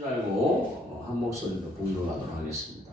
줄 알고 한 목소리로 봉독하도록 하겠습니다.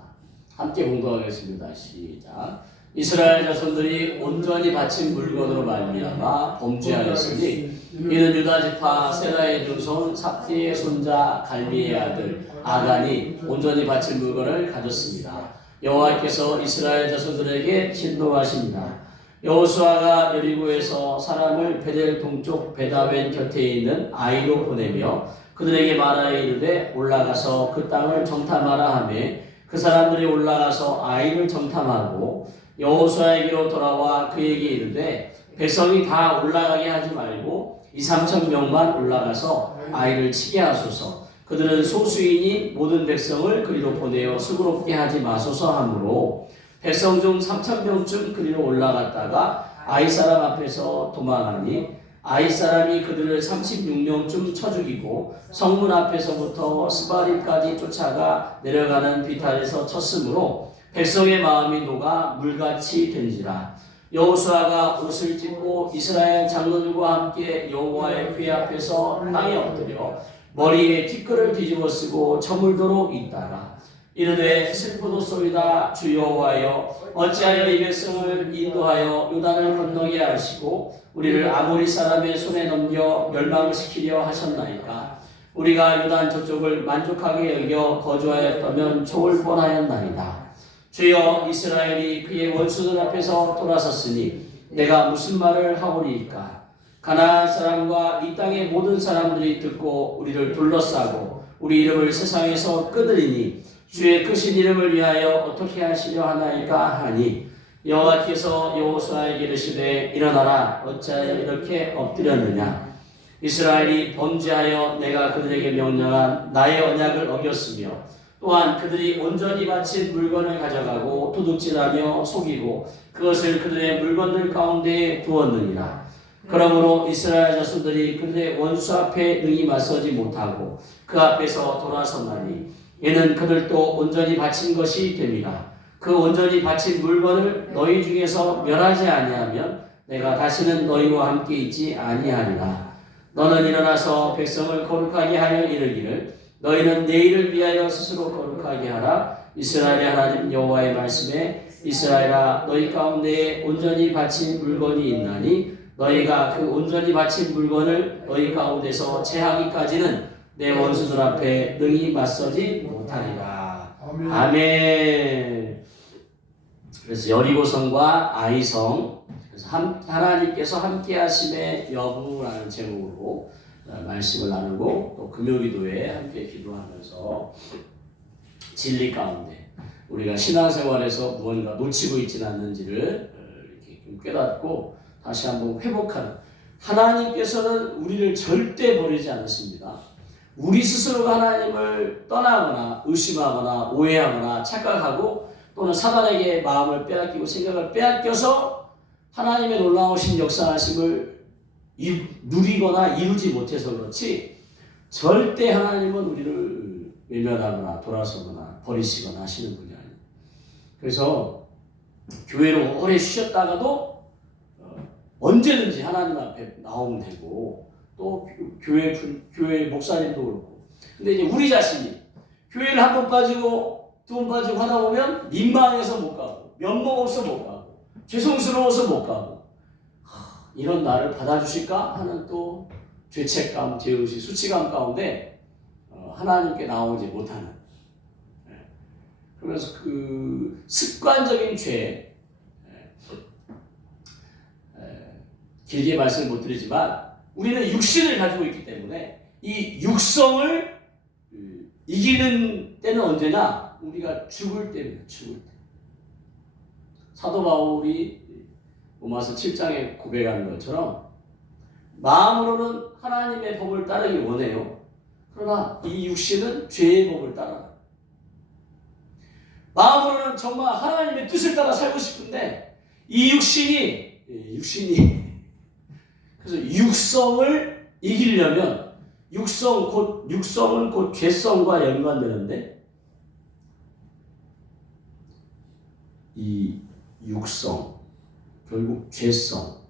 함께 봉독하겠습니다. 시작. 이스라엘 자손들이 온전히 바친 물건으로 말미암아 범죄하였으니 이는 유다 지파 세라의 증손 삽티의 손자 갈미의 아들 아간이 온전히 바친 물건을 가졌습니다. 여호와께서 이스라엘 자손들에게 진노하십니다. 여호수아가 여리고에서 사람을 베델 동쪽 베다웬 곁에 있는 아이로 보내며 그들에게 말하여 이르되 올라가서 그 땅을 정탐하라 하매 그 사람들이 올라가서 아이를 정탐하고 여호수아에게로 돌아와 그에게 이르되 백성이 다 올라가게 하지 말고 2~3천 명만 올라가서 아이를 치게 하소서. 그들은 소수이니 모든 백성을 그리로 보내어 수고롭게 하지 마소서 하므로 백성 중 3,000명쯤 그리로 올라갔다가 아이 사람 앞에서 도망하니 아이 사람이 그들을 36명쯤 쳐 죽이고 성문 앞에서부터 스바림까지 쫓아가 내려가는 비탈에서 쳤으므로 백성의 마음이 녹아 물같이 된지라. 여호수아가 옷을 찢고 이스라엘 장로들과 함께 여호와의 궤 앞에서 땅에 엎드려 머리에 티끌을 뒤집어 쓰고 저물도록 있다가 이르되 슬프도소이다. 주 여호와여 어찌하여 이 백성을 인도하여 요단을 건너게 하시고 우리를 아모리 사람의 손에 넘겨 멸망시키려 하셨나이까. 우리가 요단 저쪽을 만족하게 여겨 거주하였다면 좋을 뻔하였나이다. 주여 이스라엘이 그의 원수들 앞에서 돌아섰으니 내가 무슨 말을 하오리이까. 가나안 사람과 이 땅의 모든 사람들이 듣고 우리를 둘러싸고 우리 이름을 세상에서 끄드리니 주의 크신 이름을 위하여 어떻게 하시려 하나이까 하니 여호와께서 여호수아에게 이르시되 일어나라. 어찌하여 이렇게 엎드렸느냐. 이스라엘이 범죄하여 내가 그들에게 명령한 나의 언약을 어겼으며 또한 그들이 온전히 바친 물건을 가져가고 도둑질하며 속이고 그것을 그들의 물건들 가운데에 두었느니라. 그러므로 이스라엘 자손들이 그들의 원수 앞에 능히 맞서지 못하고 그 앞에서 돌아섰나니 이는 그들도 온전히 바친 것이 됨이라. 그 온전히 바친 물건을 너희 중에서 멸하지 아니하면 내가 다시는 너희와 함께 있지 아니하리라. 너는 일어나서 백성을 거룩하게 하여 이르기를 너희는 내일을 위하여 스스로 거룩하게 하라. 이스라엘의 하나님 여호와의 말씀에 이스라엘아 너희 가운데에 온전히 바친 물건이 있나니 너희가 그 온전히 바친 물건을 너희 가운데서 제하기까지는 내 원수들 앞에 능히 맞서지 못하리라. 아멘. 그래서 여리고성과 아이성, 그래서 하나님께서 함께하심의 여부라는 제목으로 말씀을 나누고 또 금요기도에 함께 기도하면서 진리 가운데 우리가 신앙생활에서 무언가 놓치고 있지는 않는지를 이렇게 좀 깨닫고 다시 한번 회복하는. 하나님께서는 우리를 절대 버리지 않습니다. 우리 스스로가 하나님을 떠나거나 의심하거나 오해하거나 착각하고 또는 사단에게 마음을 빼앗기고 생각을 빼앗겨서 하나님의 놀라우신 역사하심을 누리거나 이루지 못해서 그렇지 절대 하나님은 우리를 외면하거나 돌아서거나 버리시거나 하시는 분이 아니에요. 그래서 교회로 오래 쉬었다가도 언제든지 하나님 앞에 나오면 되고 또 교회 목사님도 그렇고. 근데 이제 우리 자신이 교회를 한 번 빠지고 두 번 빠지고 하다 보면 민망해서 못 가고 면목 없어 못 가고 죄송스러워서 못 가고 이런 나를 받아주실까 하는 또 죄책감, 죄의식, 수치감 가운데 하나님께 나오지 못하는. 그러면서 그 습관적인 죄, 길게 말씀을 못 드리지만 우리는 육신을 가지고 있기 때문에 이 육성을 이기는 때는 언제나 우리가 죽을 때입니다. 죽을 때. 사도 바울이 로마서 7장에 고백하는 것처럼 마음으로는 하나님의 법을 따르기 원해요. 그러나 이 육신은 죄의 법을 따라. 마음으로는 정말 하나님의 뜻을 따라 살고 싶은데 이 육신이 그래서 육성을 이기려면 육성은 곧 죄성과 연관되는데 이 육성 결국 죄성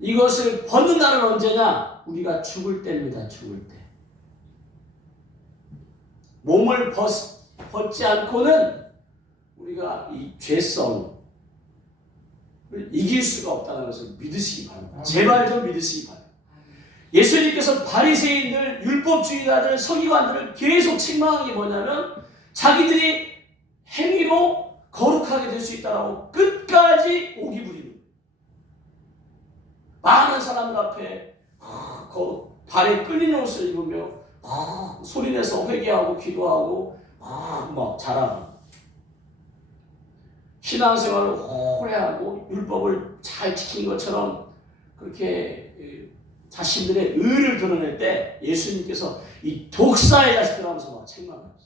이것을 벗는 날은 언제냐? 우리가 죽을 때입니다. 죽을 때. 몸을 벗지 않고는 우리가 이 죄성을 이길 수가 없다는 것을 믿으시기 바랍니다. 제발 좀 믿으시기 바랍니다. 예수님께서 바리새인들, 율법주의자들, 서기관들을 계속 책망한 게 뭐냐면 자기들이 행위로 거룩하게 될 수 있다라고 끝까지 오기 부리는 거예요. 많은 사람들 앞에 발에 끌리는 옷을 입으며 소리내서 회개하고 기도하고 막 자랑하고 신앙생활을 오래 하고 율법을 잘 지킨 것처럼 그렇게 자신들의 의를 드러낼 때 예수님께서 이 독사의 자식들 하면서 막 책망하셨어요.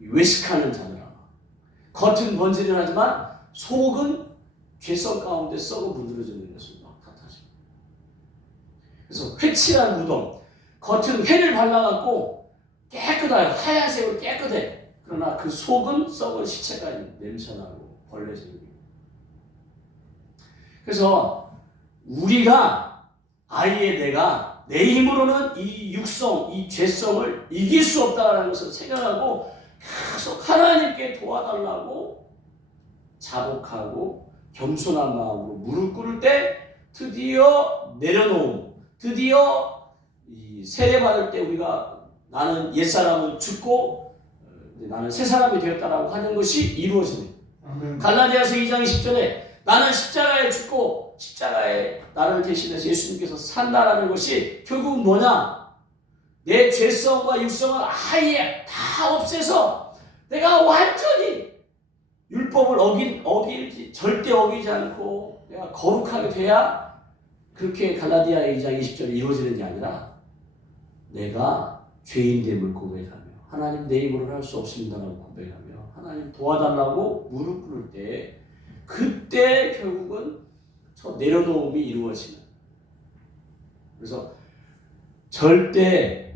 외식하는 자들아, 겉은 번지른하지만 속은 죄성 가운데 썩어 문드러지는 것을 막 탓하십니다. 그래서 회칠한 무덤, 겉은 회를 발라갖고 깨끗해요. 하얀색으로 깨끗해. 그러나 그 속은 썩은 시체가 냄새나고 벌레지는 거예요. 그래서 우리가 아예 내가 내 힘으로는 이 육성, 이 죄성을 이길 수 없다는 것을 생각하고 계속 하나님께 도와달라고 자복하고 겸손한 마음으로 무릎 꿇을 때 드디어 내려놓음, 드디어 이 세례받을 때 우리가 나는 옛사람은 죽고 나는 새 사람이 되었다라고 하는 것이 이루어지는 갈라디아서 2장 20절에 나는 십자가에 죽고 십자가에 나를 대신해서 예수님께서 산다라는 것이 결국은 뭐냐? 내 죄성과 육성을 아예 다 없애서 내가 완전히 율법을 절대 어기지 않고 내가 거룩하게 돼야 그렇게 갈라디아 2장 20절에 이루어지는 게 아니라 내가 죄인됨을 고백하며 하나님 내 힘으로는 할 수 없습니다라고 고백하며 하나님 도와달라고 무릎 꿇을 때 그때 결국은 저 내려놓음이 이루어지는. 그래서 절대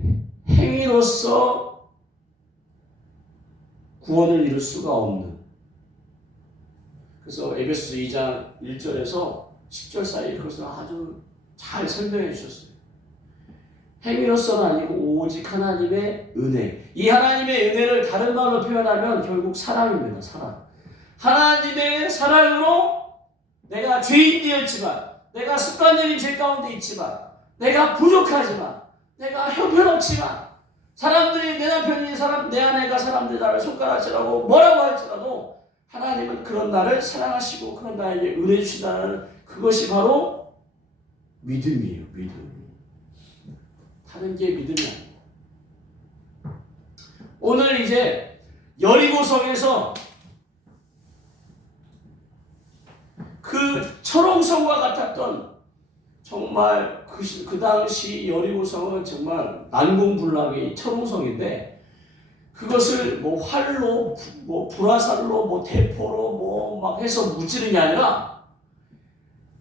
행위로서 구원을 이룰 수가 없는. 그래서 에베소서 2장 1절에서 10절 사이에 그것을 아주 잘 설명해 주셨어요. 행위로서는 아니고 오직 하나님의 은혜. 이 하나님의 은혜를 다른 말로 표현하면 결국 사랑입니다. 사랑. 하나님의 사랑으로 내가 죄인 되었지만, 내가 습관적인 죄 가운데 있지만, 내가 부족하지만, 내가 형편없지만, 사람들이 내 남편이 내 아내가 사람들이 나를 손가락질하고 뭐라고 할지라도 하나님은 그런 나를 사랑하시고 그런 나에게 은혜 주시다는 그것이 바로 믿음이에요. 믿음. 다른 게 믿음이 아니에요. 오늘 이제 여리고성에서 그 철옹성과 같았던 정말 그 당시 여리고성은 정말 난공불락의 철옹성인데 그것을 뭐 활로, 뭐 불화살로, 뭐 대포로 뭐 막 해서 무찌르는 게 아니라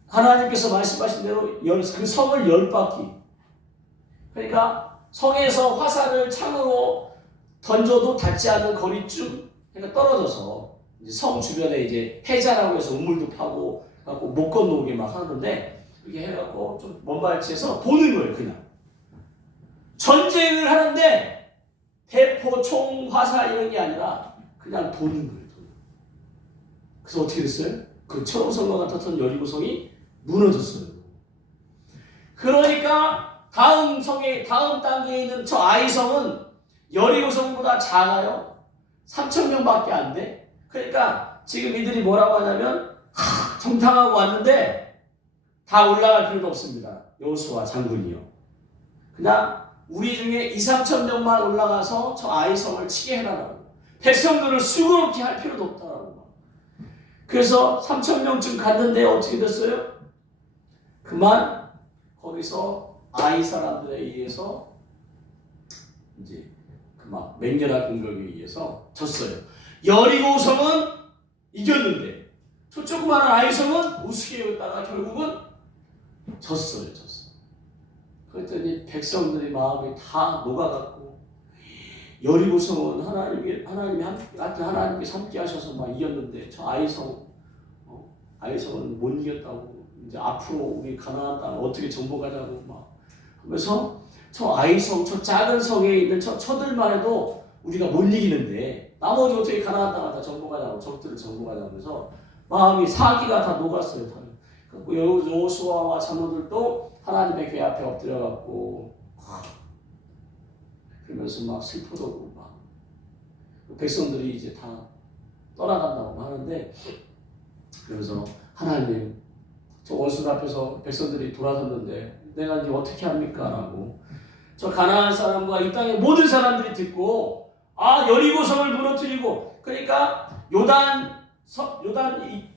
하나님께서 말씀하신 대로 그 성을 10바퀴. 그러니까 성에서 화살을 창으로 던져도 닿지 않는 거리쯤 그러니까 떨어져서 이제 성 주변에 이제 해자라고 해서 우물도 파고 갖고 못 건너오게 막 하는데 그렇게 해갖고 좀 먼 발치에서 도는 거예요. 그냥 전쟁을 하는데 대포, 총, 화살 이런 게 아니라 그냥 도는 거예요. 그래서 어떻게 됐어요? 그 철옹성과 같았던 여리고성이 무너졌어요. 그러니까 다음 단계에 있는 저 아이성은 여리고성보다 작아요. 3,000명밖에 안 돼. 그러니까 지금 이들이 뭐라고 하냐면 정탐하고 왔는데 다 올라갈 필요도 없습니다. 여호수아 장군이요. 그냥 우리 중에 2,000~3,000명만 올라가서 저 아이성을 치게 해달라고. 백성들을 수고롭게 할 필요도 없다라고. 그래서 3,000명쯤 갔는데 어떻게 됐어요? 그만 거기서 아이 사람들에 의해서 이제 그만 맹렬한 공격에 의해서 졌어요. 여리고성은 이겼는데 저 조그마한 아이성은 우습게 여겼다가 결국은 졌어요. 그랬더니 백성들의 마음이 다 녹아갔고 여리고성은 하나님께 함께 하셔서 막 이겼는데 저 아이성은 못 이겼다고 이제 앞으로 우리 가나안 땅을 어떻게 정복하자고 막 하면서 저 아이성 저 작은 성에 있는 저들만 해도 우리가 못 이기는데 나머지 어떻게 가나안 땅을 다 정복하냐고 적들을 정복하냐고 그래서 마음이 사기가 다 녹았어요. 그리고 여호수아와 장로들도 하나님의 궤 앞에 엎드려갖고 그러면서 막 슬프고 막 백성들이 이제 다 떠나간다고 하는데 그래서 하나님 저 원수 앞에서 백성들이 돌아섰는데 내가 이제 어떻게 합니까? 라고 저 가나안 사람과 이 땅의 모든 사람들이 듣고 여리고성을 무너뜨리고 그러니까 요단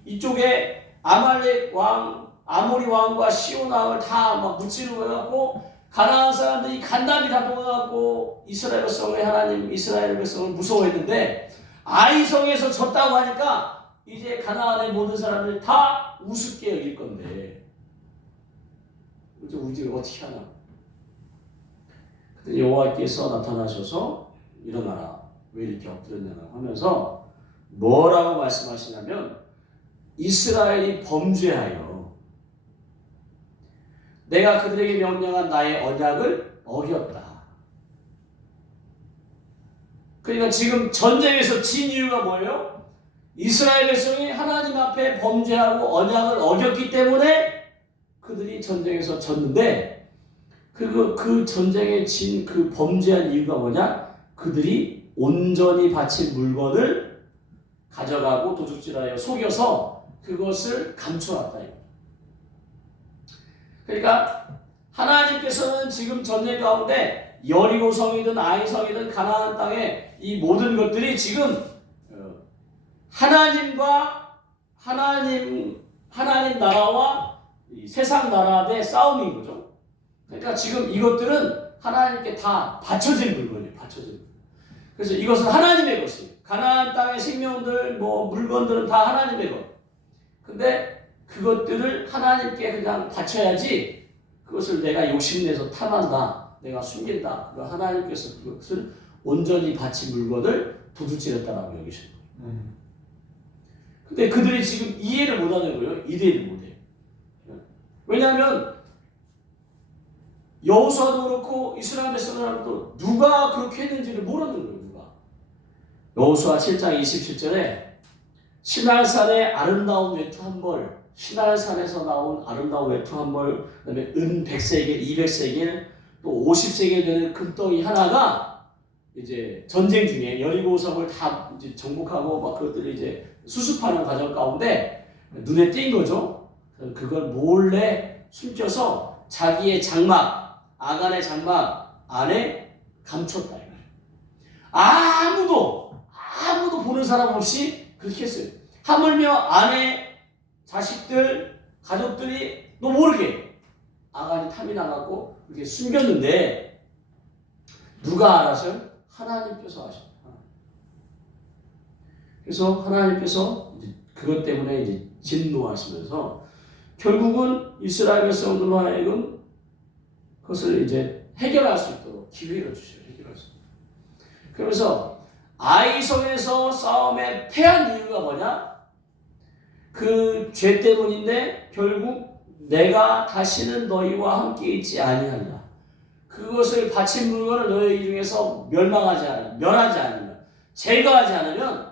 이쪽에 아말렉 왕 아모리 왕과 시온 왕을 다 막 무찌르고 해갖고 가나안 사람들이 간담이 다 모아갖고 이스라엘 백성의 하나님 이스라엘 백성을 무서워했는데 아이성에서 졌다고 하니까 이제 가나안의 모든 사람들이 다 우습게 여길 건데 이제 우리가 어떻게 하나? 그때 여호와께서 나타나셔서 일어나라 왜 이렇게 엎드렸냐고 하면서 뭐라고 말씀하시냐면 이스라엘이 범죄하여 내가 그들에게 명령한 나의 언약을 어겼다. 그러니까 지금 전쟁에서 진 이유가 뭐예요? 이스라엘 백성이 하나님 앞에 범죄하고 언약을 어겼기 때문에 그들이 전쟁에서 졌는데 그 전쟁에 진 그 범죄한 이유가 뭐냐? 그들이 온전히 바친 물건을 가져가고 도둑질하여 속여서 그것을 감춰놨다. 그러니까 하나님께서는 지금 전쟁 가운데 여리고성이든 아이성이든 가나안 땅에 이 모든 것들이 지금 하나님 나라와 이 세상 나라의 싸움인 거죠. 그러니까 지금 이것들은 하나님께 다 바쳐진 물건이에요. 바쳐진. 그래서 이것은 하나님의 것이에요. 가나안 땅의 생명들, 물건들은 다 하나님의 것. 근데 그것들을 하나님께 그냥 바쳐야지 그것을 내가 욕심내서 탐한다. 내가 숨긴다. 하나님께서 그것을 온전히 바친 물건을 도둑질했다라고 여기시는 거예요. 근데 그들이 지금 이해를 못하는 거예요. 이해를 못해요. 왜냐하면 여호수아도 그렇고 이스라엘 백성들도 누가 그렇게 했는지를 모르는 거예요. 누가. 여호수아 7장 27절에 시날산의 아름다운 외투 한 벌, 시날산에서 나온 아름다운 외투 한 벌, 그다음에 은 100세겔, 200세겔, 또 50세겔 되는 금덩이 하나가 이제 전쟁 중에 여리고성을 다 이제 정복하고 막 그것들을 이제 수습하는 과정 가운데 눈에 띈 거죠. 그걸 몰래 숨겨서 자기의 장막, 아간의 장막 안에 감췄다. 아무도 보는 사람 없이 그렇게 했어요. 하물며 아내, 자식들, 가족들이 너 모르게 아간이 탐이 나가고 그렇게 숨겼는데 누가 알았어요? 하나님께서 아셨다. 그래서 하나님께서 그것 때문에 이제 진노하시면서 결국은 이스라엘 백성들로 하여금 그것을 이제 해결할 수 있도록 기회를 주셔요. 해결할 수 있도록. 그러면서 아이성에서 싸움에 패한 이유가 뭐냐? 그 죄 때문인데 결국 내가 다시는 너희와 함께 있지 아니하리라. 그것을 바친 물건을 너희 중에서 멸하지 않으면 제거하지 않으면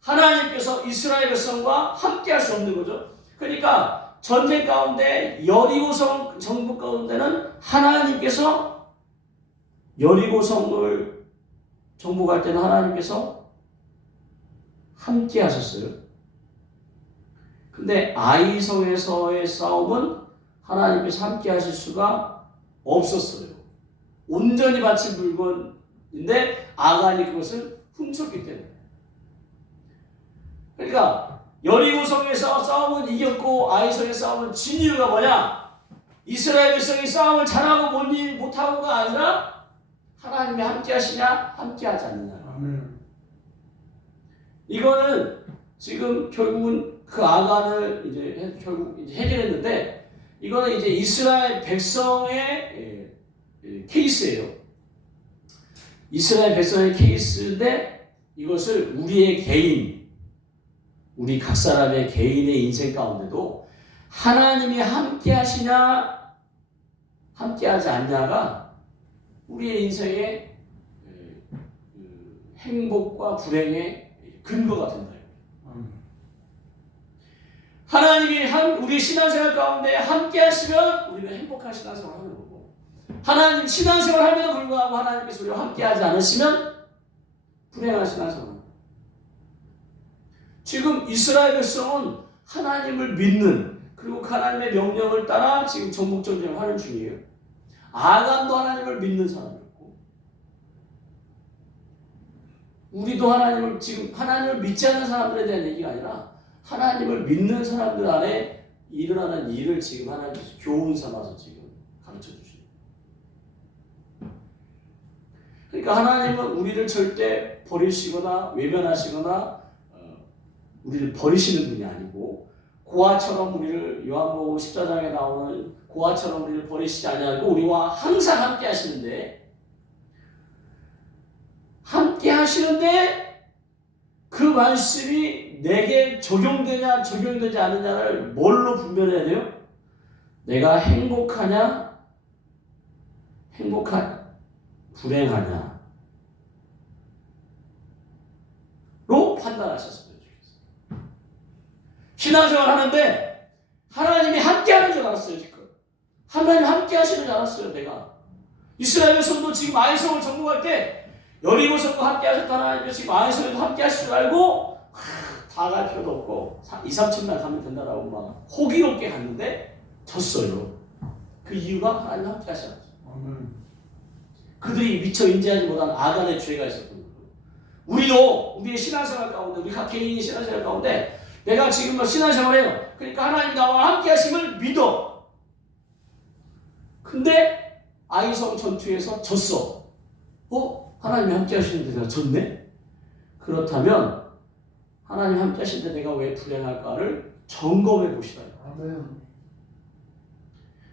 하나님께서 이스라엘 백성과 함께 할 수 없는 거죠. 그러니까 전쟁 가운데 여리고성 정복 가운데는 하나님께서 여리고성을 정복할 때는 하나님께서 함께 하셨어요. 근데 아이성에서의 싸움은 하나님께서 함께 하실 수가 없었어요. 온전히 바친 물건인데 아간이 그것을 훔쳤기 때문에. 그러니까 여리고성에서 싸움은 이겼고 아이성의 싸움은 진 이유가 뭐냐? 이스라엘 백성이 싸움을 잘하고 못하고가 아니라 하나님이 함께 하시냐 함께 하지 않느냐. 아멘. 이거는 지금 결국은 그 아간을 이제 결국 이제 해결했는데 이거는 이제 이스라엘 백성의 케이스예요. 이스라엘 백성의 케이스인데 이것을 우리의 개인, 우리 각 사람의 개인의 인생 가운데도 하나님이 함께 하시냐 함께 하지 않냐가 우리의 인생의 행복과 불행의 근거가 된다. 하나님이 우리 신앙생활 가운데 함께 하시면 우리는 행복한 신앙생활을 하는 거고, 하나님 신앙생활을 함에도 불구하고 하나님께서 우리와 함께 하지 않으시면 불행한 신앙생활을 합니다. 지금 이스라엘 백성은 하나님을 믿는, 그리고 하나님의 명령을 따라 지금 전국전쟁을 하는 중이에요. 아간도 하나님을 믿는 사람이었고, 우리도 하나님을, 지금 하나님을 믿지 않는 사람들에 대한 얘기가 아니라 하나님을 믿는 사람들 안에 일어나는 일을 지금 하나님께서 교훈 삼아서 지금 가르쳐 주십니다. 그러니까 하나님은 우리를 절대 버리시거나 외면하시거나 우리를 버리시는 분이 아니고, 고아처럼 우리를 요한복음 14장에 나오는 고아처럼 우리를 버리시지 아니하고 우리와 항상 함께 하시는데, 함께 하시는데 그 말씀이 내게 적용되냐 적용되지 않느냐를 뭘로 분별해야 돼요? 내가 행복하냐 불행하냐 로 판단하셨으면 좋겠어요. 신앙생활 하는데 하나님이 함께 하는 줄 알았어요. 지금 하나님 함께 하시는 줄 알았어요. 내가 이스라엘 백성도 지금 아이성을 정복할 때 여리고성도 함께 하셨다, 하나님께서 지금 아이성에도 함께 하실 줄 알고 다 갈 필요도 없고 2-3층만 가면 된다라고 막 호기롭게 갔는데 졌어요. 그 이유가 하나님 함께 하셔서. 그들이 미처 인지하지 못한 아간의 죄가 있었던 거예요. 우리도 우리의 신앙생활 가운데, 우리 각 개인의 신앙생활 가운데 내가 지금 신앙생활해요. 그러니까 하나님 나와 함께 하심을 믿어. 근데 아이성 전투에서 졌어. 하나님이 함께 하시는데 내가 졌네? 그렇다면 하나님 함께 하시는데 내가 왜 불행할까를 점검해 보시라.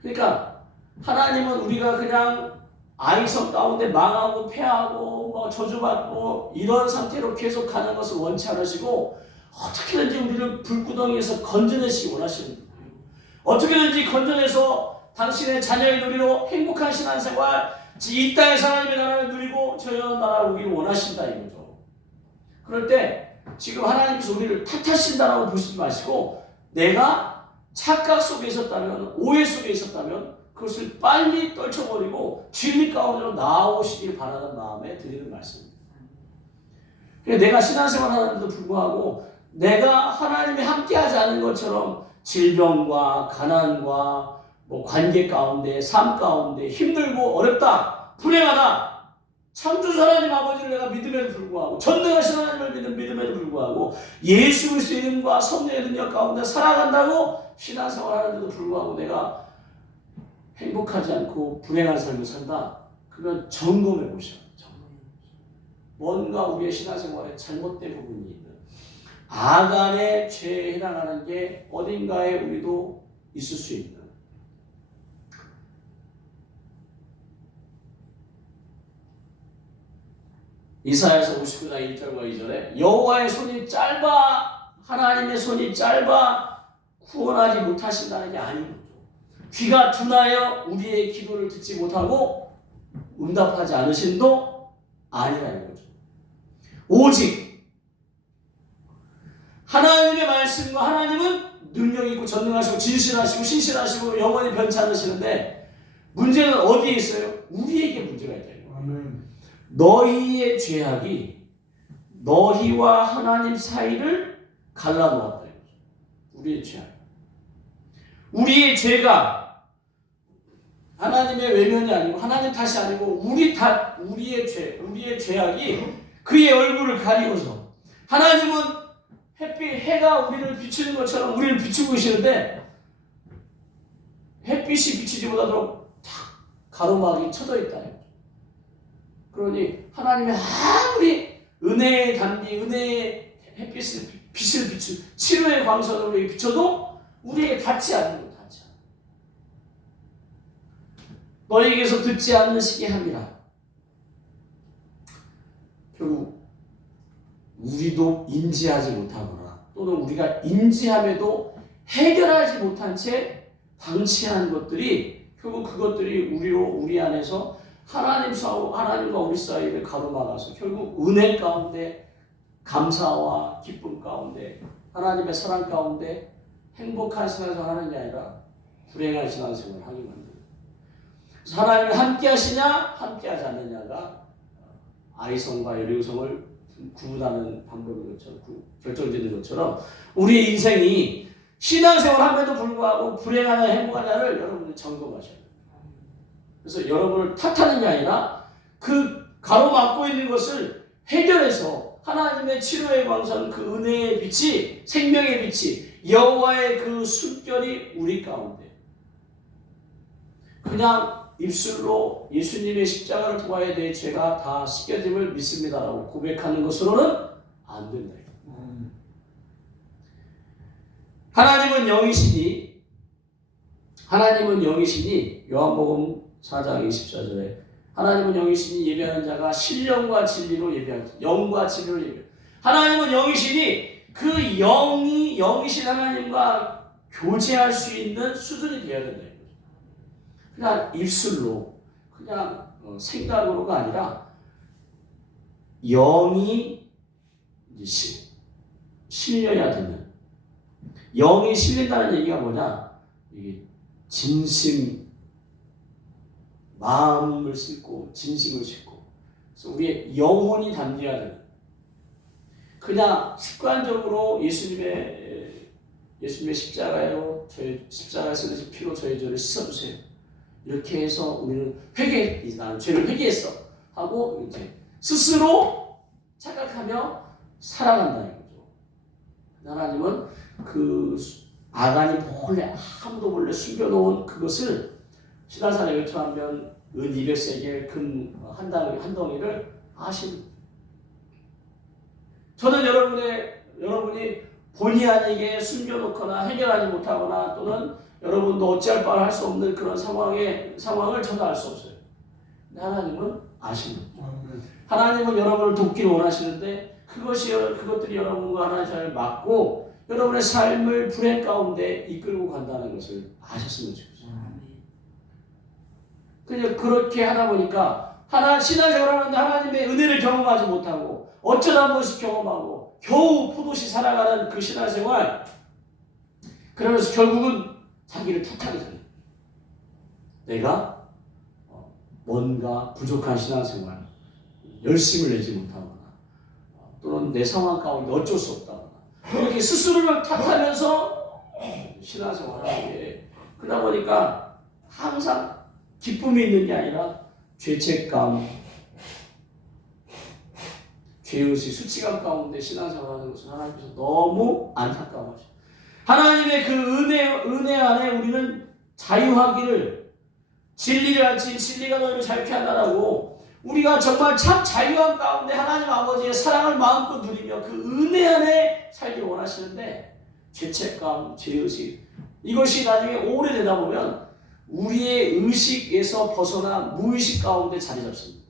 그러니까 하나님은 우리가 그냥 아이성 가운데 망하고 패하고 저주받고 이런 상태로 계속 가는 것을 원치 않으시고, 어떻게든지 우리를 불구덩이에서 건져내시기 원하시는 거예요. 어떻게든지 건져내서 당신의 자녀의 누리로 행복한 신앙생활, 이 땅에서 하나님의 나라를 누리고 저 영원 나라를 오기를 원하신다 이거죠. 그럴 때 지금 하나님께서 우리를 탓하신다라고 보시지 마시고, 내가 착각 속에 있었다면, 오해 속에 있었다면 그것을 빨리 떨쳐버리고 진리 가운데로 나오시길 바라는 마음에 드리는 말씀입니다. 내가 신앙생활 하는데도 불구하고 내가 하나님이 함께하지 않은 것처럼 질병과 가난과 관계 가운데, 삶 가운데 힘들고 어렵다, 불행하다, 창조주 하나님 아버지를 내가 믿음에도 불구하고, 전능하신 하나님을 믿음에도 불구하고 예수 그리스도의 이름과 성령의 능력 가운데 살아간다고 신앙생활 하는데도 불구하고 내가 행복하지 않고 불행한 삶을 산다. 그러면 점검해 보셔야 돼요. 뭔가 우리의 신앙생활에 잘못된 부분이 있는, 아간의 죄에 해당하는 게 어딘가에 우리도 있을 수 있는, 이사야서 59장 1절과 2절에 여호와의 손이 짧아, 하나님의 손이 짧아 구원하지 못하신다는 게 아닌 거죠. 귀가 둔하여 우리의 기도를 듣지 못하고 응답하지 않으신도 아니라는 거죠. 오직 하나님의 말씀과, 하나님은 능력 있고 전능하시고 진실하시고 신실하시고 영원히 변치 않으시는데, 문제는 어디에 있어요? 우리에게 문제가 있다. 너희의 죄악이 너희와 하나님 사이를 갈라놓았다. 우리의 죄악. 우리의 죄가 하나님의 외면이 아니고 하나님 탓이 아니고 우리의 죄악이 그의 얼굴을 가리고서, 하나님은 해가 우리를 비추는 것처럼 우리를 비추고 계시는데 햇빛이 비추지 못하도록 탁 가로막이 쳐져 있다. 그러니 하나님이 아무리 은혜의 단비, 은혜의 햇빛을, 빛을 치료의 광선으로 우리에게 비춰도 우리에게 닿지 않는 것, 닿지 않아. 너희에게서 듣지 않으시게 함이라. 결국 우리도 인지하지 못하거나, 또는 우리가 인지함에도 해결하지 못한 채 방치한 것들이, 결국 그것들이 우리 안에서 하나님과 우리 사이를 가로막아서 결국 은혜 가운데, 감사와 기쁨 가운데, 하나님의 사랑 가운데 행복한 신앙생활 하는 게 아니라 불행한 신앙생활을 하게 만드는. 그래서 하나님이 함께 하시냐 함께 하지 않느냐가 아이성과 여리고성을 구분하는 방법인 것처럼, 결정짓는 것처럼 우리의 인생이 신앙생활 함에도 불구하고 불행하냐 행복하냐를 여러분이 점검하셔야 돼요. 그래서 여러분을 탓하는 게 아니라 그 가로막고 있는 것을 해결해서 하나님의 치료의 광선, 그 은혜의 빛이, 생명의 빛이, 여호와의 그 숨결이 우리 가운데, 그냥 입술로 예수님의 십자가를 통하여 내 죄가 다 씻겨짐을 믿습니다라고 고백하는 것으로는 안 된다. 하나님은 영이시니 요한복음 4장 24절에 하나님은 영이시니 예배하는 자가 신령과 진리로 예배하는 자, 영과 진리로 예배. 하나님은 영이시니 그 영이신 하나님과 교제할 수 있는 수준이 되어야 된다. 그냥 입술로, 그냥 생각으로가 아니라 영이 실려야 되는. 영이 실린다는 얘기가 뭐냐? 이게 진심, 마음을 싣고 진심을 싣고, 그래서 우리의 영혼이 담겨야 되는. 그냥 습관적으로 예수님의 십자가로, 저희 십자가에 쓰러진 피로 저희 죄를 씻어주세요. 이렇게 해서 우리는 나는 죄를 회개했어 하고 이제 스스로 착각하며 살아간다는 거죠. 하나님은 그 아간이 몰래, 아무도 몰래 숨겨놓은 그것을 신앙산에 요청하면 은 200세겔, 금 한 덩이를 아십니다. 저는 여러분이 본의 아니게 숨겨놓거나 해결하지 못하거나 또는 여러분도 어찌할 바를 할 수 없는 그런 상황을 저도 알 수 없어요. 근데 하나님은 아십니다. 하나님은 여러분을 돕기를 원하시는데 그것들이 여러분과 하나님의 삶을 막고 여러분의 삶을 불행 가운데 이끌고 간다는 것을 아셨으면 좋겠어요. 그냥 그렇게 하다 보니까 신앙생활을 하는데 하나님의 은혜를 경험하지 못하고 어쩌다 한 번씩 경험하고 겨우 포도시 살아가는 그 신앙생활, 그러면서 결국은 자기를 탓하게 돼요. 내가 뭔가 부족한 신앙생활, 열심을 내지 못하거나 또는 내 상황 가운데 어쩔 수 없다거나 그렇게 스스로를 탓하면서 신앙생활을 하게, 그러다 보니까 항상 기쁨이 있는 게 아니라 죄책감, 죄의식, 수치감 가운데 신앙생활하는 것은 하나님께서 너무 안타까워하셔요. 하나님의 그 은혜 안에 우리는 자유하기를, 진리를 알지 진리가 너희를 자유케 한다라고, 우리가 정말 참 자유한 가운데 하나님 아버지의 사랑을 마음껏 누리며 그 은혜 안에 살기를 원하시는데 죄책감, 죄의식, 이것이 나중에 오래되다 보면 우리의 의식에서 벗어나 무의식 가운데 자리 잡습니다.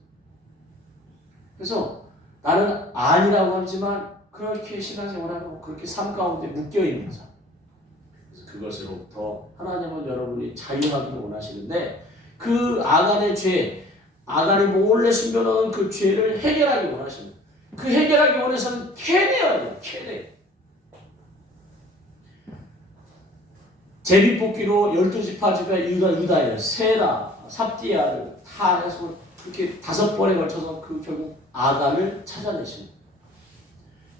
그래서 나는 아니라고 하지만 그렇게 신앙생활하고 그렇게 삶 가운데 묶여있는 삶, 그것으로부터 하나님은 여러분이 자유하기를 원하시는데 그 아간의 죄, 아간이 몰래 숨겨놓은 그 죄를 해결하기 원하십니다. 그 해결하기 원해서는 캐내야 돼요. 제비뽑기로 12지파 중에 유다엘, 세라, 삽디아를 다 해서 그렇게 5번에 걸쳐서 그 결국 아간을 찾아내십니다.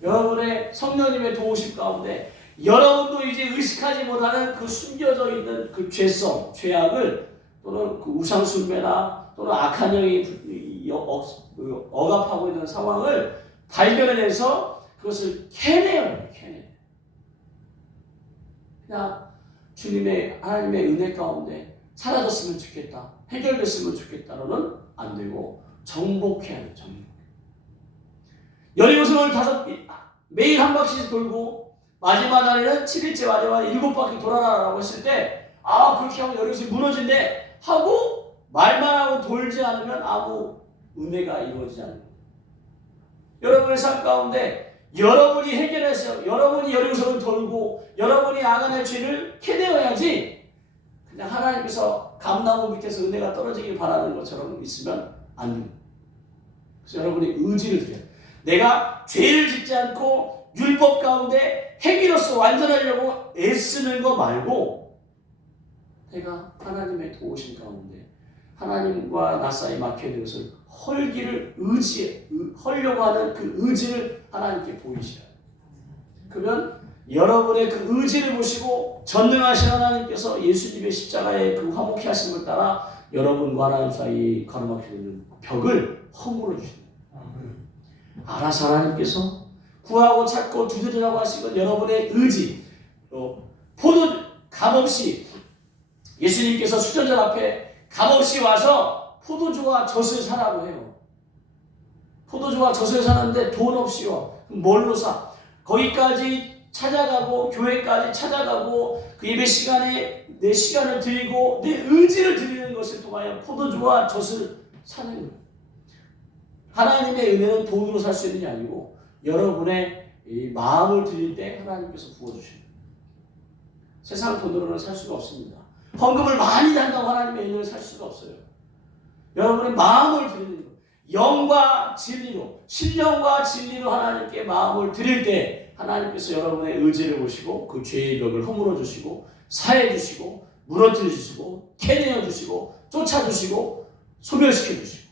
여러분의 성령님의 도우심 가운데 여러분도 이제 의식하지 못하는 그 숨겨져 있는 그 죄성, 죄악을, 또는 그 우상숭배나 또는 악한 영이 억압하고 있는 상황을 발견해내서 그것을 캐내요. 그냥 하나님의 은혜 가운데 사라졌으면 좋겠다, 해결됐으면 좋겠다로는 안 되고 정복해야 돼요. 여리고성을 매일 한 바퀴씩 돌고 마지막 날에는 7일째 마지막 날에 7바퀴 돌아라라고 했을 때, 그렇게 하면 여리고성이 무너진대 하고 말만 하고 돌지 않으면 아무 은혜가 이루어지지 않는 거예요. 여러분의 삶 가운데 여러분이 해결해서 여러분이 여리고성을 돌고 여러분이 아간의 죄를 캐내어야지, 그냥 하나님께서 감나무 밑에서 은혜가 떨어지길 바라는 것처럼 있으면 안 됩니다. 그래서 여러분이 의지를 드려요. 내가 죄를 짓지 않고 율법 가운데 행위로서 완전하려고 애쓰는 거 말고 내가 하나님의 도우심 가운데 하나님과 나 사이 막혀있는 것을 헐려고 하는 그 의지를 하나님께 보이시라. 그러면 여러분의 그 의지를 보시고 전능하신 하나님께서 예수님의 십자가의 그 화목케 하심을 따라 여러분과 하나님 사이 가로막혀있는 벽을 허물어 주십니다. 알아서 하나님께서 구하고 찾고 두드리라고 하시건 여러분의 의지, 값없이 예수님께서 수전자 앞에 값없이 와서 포도주와 젖을 사라고 해요. 포도주와 젖을 사는데 돈 없이요. 뭘로 사? 거기까지 찾아가고 교회까지 찾아가고 그 예배 시간에 내 시간을 드리고 내 의지를 드리는 것을 통하여 포도주와 젖을 사는 거예요. 하나님의 은혜는 돈으로 살 수 있는 게 아니고 여러분의 이 마음을 드릴 때 하나님께서 부어주십니다. 세상 돈으로는 살 수가 없습니다. 헌금을 많이 한다고 하나님의 은혜를 살 수가 없어요. 여러분의 마음을 드리는 것, 영과 진리로, 신령과 진리로 하나님께 마음을 드릴 때 하나님께서 여러분의 의지를 보시고 그 죄의 벽을 허물어 주시고 사해 주시고 무너뜨려 주시고 캐내어 주시고 쫓아 주시고 소멸시켜 주시고.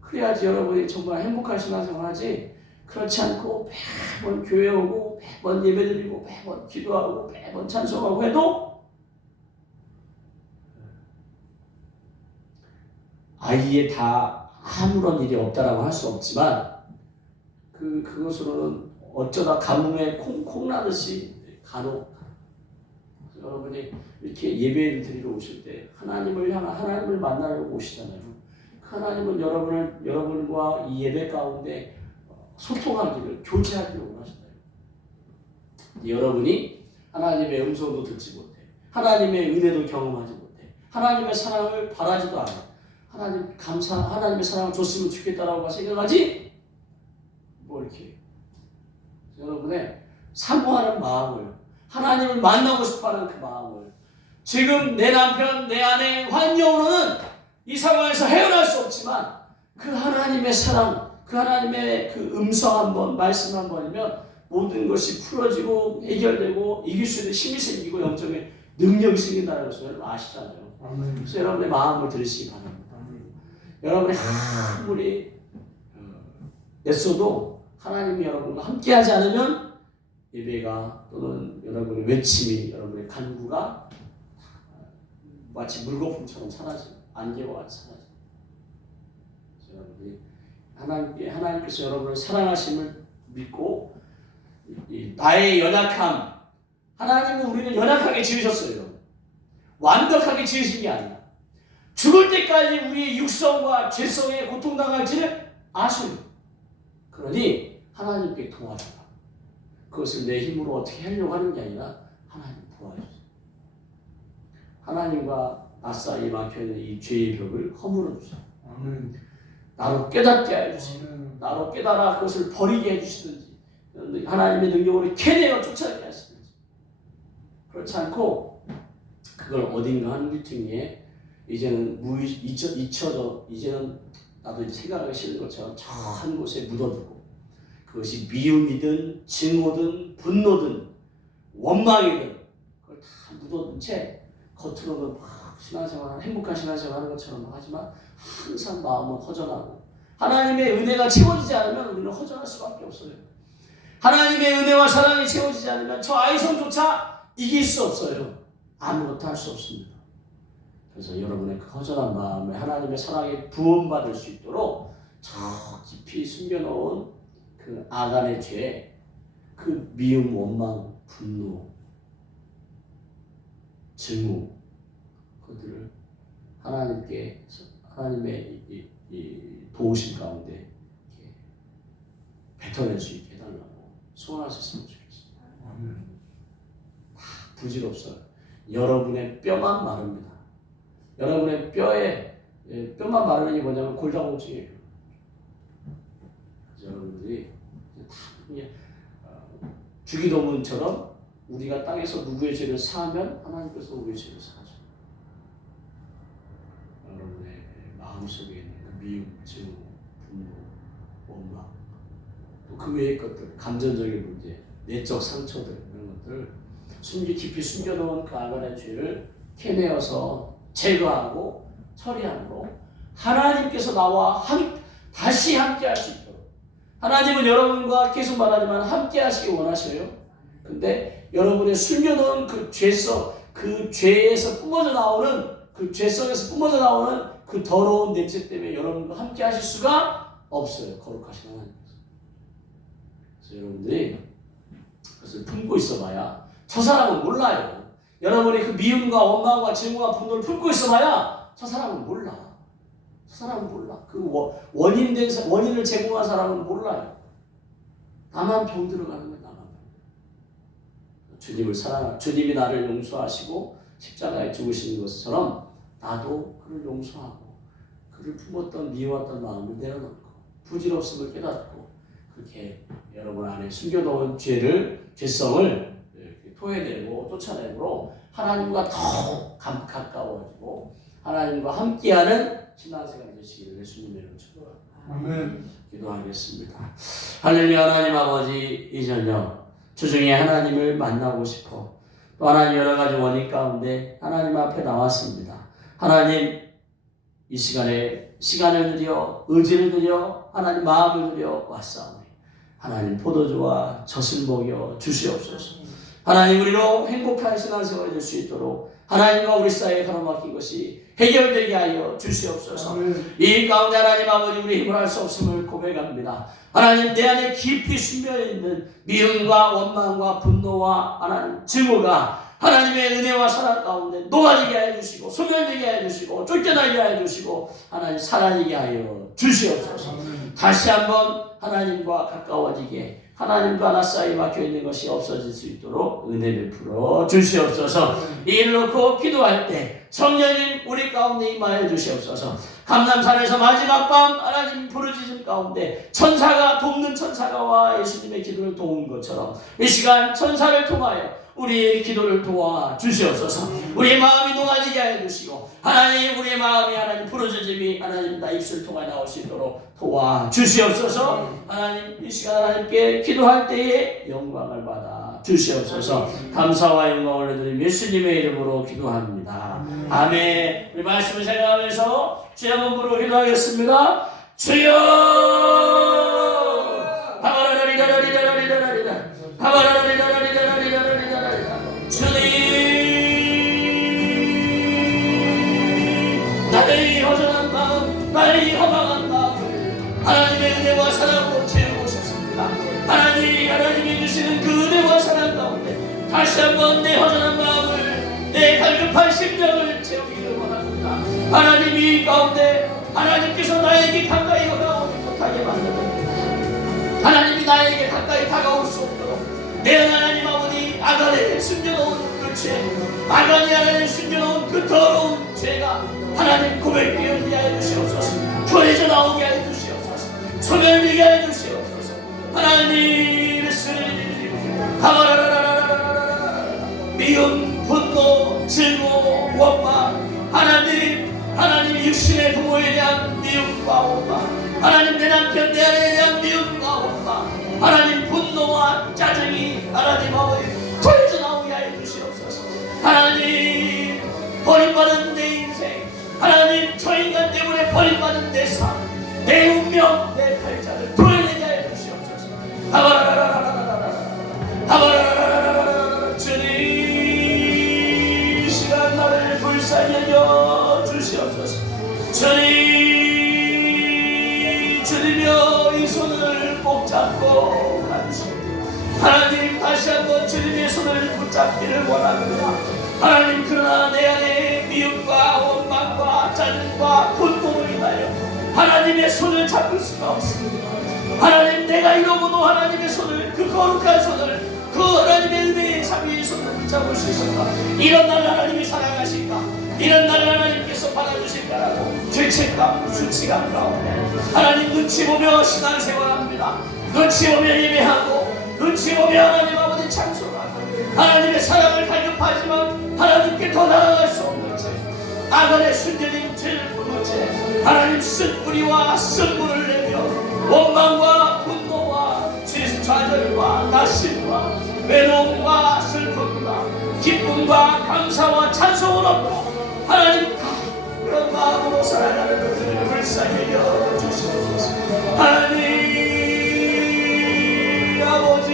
그래야지 여러분이 정말 행복한 신앙생활 하지, 그렇지 않고 매번 교회 오고 매번 예배드리고 매번 기도하고 매번 찬송하고 해도 아예 다 아무런 일이 없다라고 할 수 없지만 그것으로는 어쩌다 가뭄에 콩 나듯이 간혹 여러분이 이렇게 예배를 드리러 오실 때 하나님을 만나려고 오시잖아요. 하나님은 여러분과 이 예배 가운데 소통하기를, 교제하기를 원하신다. 여러분이 하나님의 음성도 듣지 못해, 하나님의 은혜도 경험하지 못해, 하나님의 사랑을 바라지도 않아, 하나님의 사랑을 줬으면 좋겠다라고 생각하지 뭐 이렇게 여러분의 사모하는 마음을, 하나님을 만나고 싶어하는 그 마음을, 지금 내 남편, 내 아내 환경으로는 이 상황에서 헤어날 수 없지만 그 하나님의 사랑, 그 하나님의 그 음성 한번, 말씀 한 번이면 모든 것이 풀어지고 해결되고 이길 수 있는 힘이 생기고 영적인 능력이 생긴다는 것을 여러분 아시잖아요. 그래서 여러분의 마음을 들으시기 바랍니다. 여러분이 아무리 애써도 하나님이 여러분과 함께하지 않으면 예배가 또는 여러분의 외침이, 여러분의 간구가 마치 물거품처럼 사라집니다. 안개와 같이 사라집니다. 여러분이 하나님께서 여러분을 사랑하심을 믿고 나의 연약함, 하나님은 우리를 연약하게 지으셨어요. 완벽하게 지으신 게 아니라 죽을 때까지 우리의 육성과 죄성에 고통당할지를 아시는. 그러니 하나님께 도와주라. 그것을 내 힘으로 어떻게 하려고 하는 게 아니라 하나님 도와주세요. 하나님과 나 사이에 막혀있는 이 죄의 벽을 허물어 주세요. 나로 깨닫게 해주시고 나로 깨달아 그것을 버리게 해주시든지 하나님의 능력으로 캐내어 쫓아내게 하시든지. 그렇지 않고 그걸 어딘가 한 미팅에 이제는 잊혀져 이제는 나도 이제 생각하기 싫은 것처럼 저 한 곳에 묻어두고 그것이 미움이든 증오든 분노든 원망이든 그걸 다 묻어둔 채 겉으로는 막 신앙생활, 행복한 신앙생활 하는 것처럼 하지만 항상 마음은 허전하고 하나님의 은혜가 채워지지 않으면 우리는 허전할 수밖에 없어요. 하나님의 은혜와 사랑이 채워지지 않으면 저 아이성조차 이길 수 없어요. 아무것도 할 수 없습니다. 그래서 여러분의 그 허전한 마음에 하나님의 사랑에 부원받을 수 있도록 저 깊이 숨겨놓은 그 아간의 죄, 그 미움, 원망, 분노, 증오, 그들을 하나님의 이 도우심 가운데 뱉어낼 수 있게 해달라고 소원하셨으면 좋겠습니다. 다 부질없어요. 여러분의 뼈만 마릅니다. 여러분의 뼈만 마르는 게 뭐냐면 골다공증이에요. 여러분들이 주기도문처럼 우리가 땅에서 누구의 죄를 사하면 하나님께서 우리의 죄를 사하죠. 마음속에 있는 그 미움, 증오, 분노, 원망, 또 그 외의 것들, 감정적인 문제, 내적 상처들 이런 것들을 깊이 숨겨놓은 그 악한의 죄를 캐내어서 제거하고 처리함으로 하나님께서 나와 다시 함께할 수 있도록. 하나님은 여러분과 계속 말하지만 함께하시기 원하셔요. 근데 여러분의 숨겨놓은 그 죄성, 그 죄에서 뿜어져 나오는 그 죄성에서 뿜어져 나오는 그 더러운 냄새 때문에 여러분과 함께하실 수가 없어요. 거룩하신 하나님께서. 그래서 여러분들이 그것을 품고 있어봐야 저 사람은 몰라요. 여러분이 그 미움과 원망과 증오와 분노를 품고 있어봐야 저 사람은 몰라. 저 사람은 몰라. 그 원인을 제공한 사람은 몰라요. 나만 병 들어가는 거야. 나만. 주님을 사랑하, 주님이 나를 용서하시고 십자가에 죽으시는 것처럼 나도 그를 용서하고 그를 품었던 미워했던 마음을 내려놓고 부질없음을 깨닫고 그렇게 여러분 안에 숨겨놓은 죄성을 이렇게 토해내고 쫓아내므로 하나님과 더 가까워지고 하나님과 함께하는 신앙생활 되시기를 예수님의 이름으로 축복합니다. 기도하겠습니다. 할렐루야. 하나님 아버지, 이 저녁 주중에 하나님을 만나고 싶어 또 하나님 여러 가지 원인 가운데 하나님 앞에 나왔습니다. 하나님 이 시간에 시간을 들여 의지를 들여 하나님 마음을 들여 왔사오니 하나님 포도주와 젖을 먹여 주시옵소서. 하나님 우리로 행복한 신앙생활이 될 수 있도록 하나님과 우리 사이에 가로막힌 것이 해결되게 하여 주시옵소서. 이 가운데 하나님 아버지 우리 힘을 할 수 없음을 고백합니다. 하나님 내 안에 깊이 숨겨있는 미움과 원망과 분노와 하나님 증오가 하나님의 은혜와 사랑 가운데 녹아지게 하여 주시고 소멸되게 하여 주시고 쫓겨나게 하여 주시고 하나님 사라지게 하여 주시옵소서. 다시 한번 하나님과 가까워지게 하나님과 나 사이에 막혀있는 것이 없어질 수 있도록 은혜 베풀어 주시옵소서. 이 일을 놓고 기도할 때 성령님 우리 가운데 임하여 주시옵소서. 감람산에서 마지막 밤 하나님 부르짖음 가운데 천사가 돕는 천사가 와 예수님의 기도를 도운 것처럼 이 시간 천사를 통하여 우리의 기도를 도와 주시옵소서. 우리의 마음이 녹아지게 하여 주시고 하나님 우리의 마음이 하나님 부르짖음이 하나님 나 입술 통하여 나올 수 있도록 도와 주시옵소서. 하나님 이 시간 하나님께 기도할 때에 영광을 받아 주시옵소서. 감사와 영광을 드리며 예수님의 이름으로 기도합니다. 아멘. 우리 말씀을 생각하면서 주여 한번 부르고 기도하겠습니다. 주여 하바라리다라리다라리다라리다 하바라리다라리다라리다라리다 주님 나의 허전한 마음 나의 허망한 마음을 하나님의 은혜와 사랑으로 채우고 싶습니다. 하나님이 주시는 그 은혜와 사랑 가운데 다시 한번 내 허전한 마음을 내 갈급한 심령을 채우기를 원합니다. 하나님 이 가운데 하나님께서 나에게 가까이 다가오지 못하게 만드는 하나님이 나에게 가까이 다가올 수 없도록 내 하나님 아버지 아간에 숨겨놓은 그 죄 아간이 하나님 숨겨놓은 그 더러운 죄가 하나님 고백되게 하여 주시옵소서. 표해져 나오게 하여 주시옵소서. 소멸되게 하여 주시옵소서. 하나님의 쓰는 하마라라라라라라라 미움 분노 증오 원망 하나님 육신의 부모에 대한 미움과 원망 하나님 내 남편 내 아내에 대한 미움과 원망 하나님 분노와 짜증이 하나님 아버지 터져 나오게 하여 주시옵소서. 하나님 버림받은 내 인생 하나님 저 인간 때문에 버림받은 내 삶 내 운명 내 팔자를 도려내게 하여 주시옵소서. 하바라라라라라라라라라라라라라라 주님 이 시간 나를 불쌍히 여겨 주시옵소서. 주님이여 이 손을 꼭 잡고 가주시옵소서. 하나님 다시 한번 주님의 손을 붙잡기를 원합니다. 하나님 그러나 내 안에 미움과 원망과 짜증과 분노로 인하여 하나님의 손을 잡을 수가 없습니다. 하나님 내가 이러고도 하나님의 손을 그 거룩한 손을 그 하나님의 은혜의 자비의 손을 붙잡을 수 있을까? 이런 날 하나님이 사랑하실까? 이런 날 하나님께서 받아주실까라고 죄책감, 수치감 가운데 하나님 눈치 보며 신앙생활합니다. 눈치 보며 예배하고 눈치 보며 하나님 아버지 찬송하고 하나님의 사랑을 갈급하지만 하나님께 더 나아갈 수 없는 죄 아간의 순전인 죄를 품은 죄 하나님 쓴뿌리와 쓴물을 내며 원망과 분노와 좌절과 낙심과 외로움과 슬픔과 기쁨과 감사와 찬송을 얻고 하나님 그런 마음으로 살아가는 것들을 불쌍히 여겨주시옵소서. 하나님 아버지,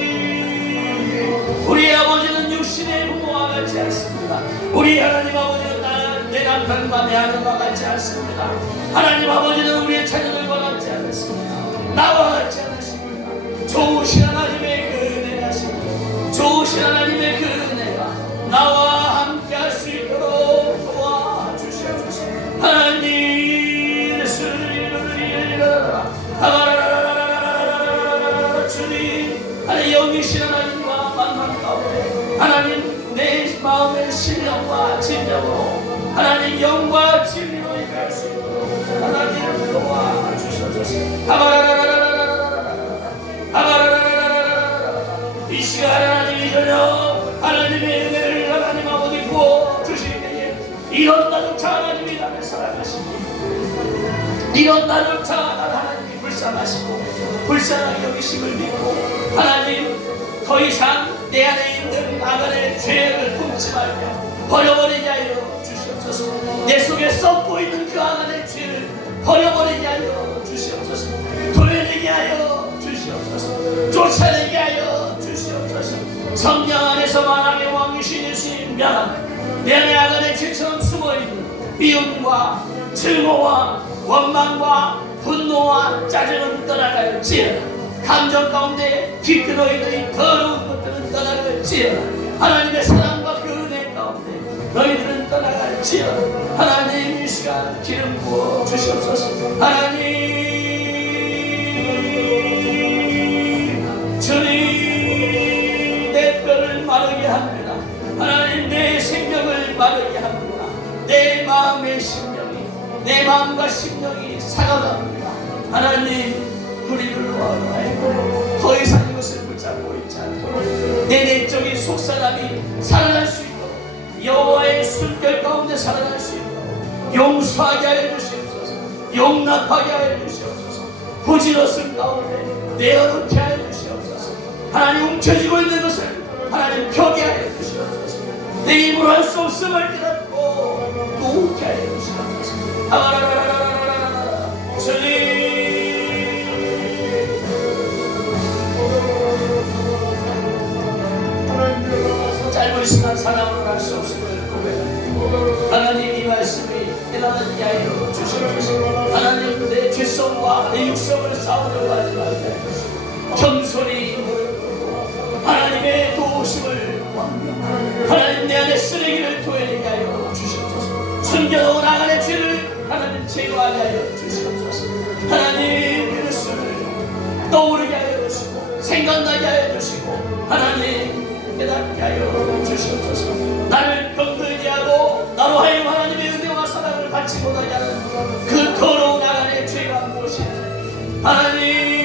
우리 아버지는 육신의 부모와 같지 않습니다. 우리 하나님 아버지는 내 남편과 내 아들과 같지 않습니다. 하나님 아버지는 우리의 자녀들과 같지 않습니다. 나와 같지 않으십니다. 좋으신 하나님의 그 은혜하시고 좋으신 하나님의 그 은혜가 나와 함께 할 수 있도록 도와주시옵소서. 하나님 주님, 하나님 영이신 하나님과 만남 가운데 하나님 내 마음의 신령과 진정으로 하나님 영과 진리로 임할 수 있도록 하나님 도와주시옵소서. 이 시간 하나님이 저녁 하나님의 은혜를 하나님 아버지 부어주시기에 이런 나조차 하나님이 나를 사랑하시고 이런 나조차 하나님이 불쌍하시고 불쌍하게 여기심을 믿고 하나님 더 이상 내 안에 있는 나간의 죄를 품지 말며 버려버리게 하여 주시옵소서. 내 속에 썩고 있는 그 아간의 죄를 버려버리게 하여 주시옵소서. 도려내게 하여 주시옵소서. 쫓아내게 하여 주시옵소서. 성령 안에서 만왕의 왕이신 예수님 미안합니다. 내 안에 아간의 죄처럼 숨어있는 미움과 증오와 원망과 분노와 짜증은 떠나갈지어다. 감정 가운데 깃들어 있는 더러운 것들은 떠나갈지어다. 하나님의 사랑과 그 은혜 가운데 너희들은 떠나갈지어다. 하나님 이 시간 기름 부어 주시옵소서. 하나님 주님 내 뼈를 마르게 합니다. 하나님 내 생명을 마르게 합니다. 내 마음의 심령이 내 마음과 심령이 사가갑니다. 하나님 우리를 원하여 더 이상 이것을 붙잡고 있지 않도록 내 내적인 속사람이 살아날 수 있도록 여호와의 순결 가운데 살아날 수 있도록 용서하게 하여 주시옵소서. 용납하게 하여 주시옵소서. 부지런씀 가운데 내어놓게 하여 주시옵소서. 하나님 움켜쥐고 있는 것을 하나님 펴게 하여 주시옵소서. 내 힘으로 할 수 없음을 깨닫고 놓게 하여 주시옵소서. 주님 짧은 시간 사랑으로 할 수 없음을 고백합니다. 하나님 이 말씀이 깨달아지게 하여 주시옵소서. 하나님 내 죄성과 내 육성을 싸우려고 하지 말게 겸손히 하나님의 도우심을 하나님 내 안에 쓰레기를 토해내게 하여 주시옵소서. 숨겨놓은 아간의 죄를 하나님 제거하게 하여 주시옵소서. 하나님 그리스도를 떠오르게 하여 주시고 생각나게 하여 주시고 하나님 깨닫게 하여 주시옵소서. 나를 병들게 하고 나로 하여금 하나님의 은혜와 사랑을 받지 못하게 하는 그 더러운 아간의 죄가 무엇인지 하나님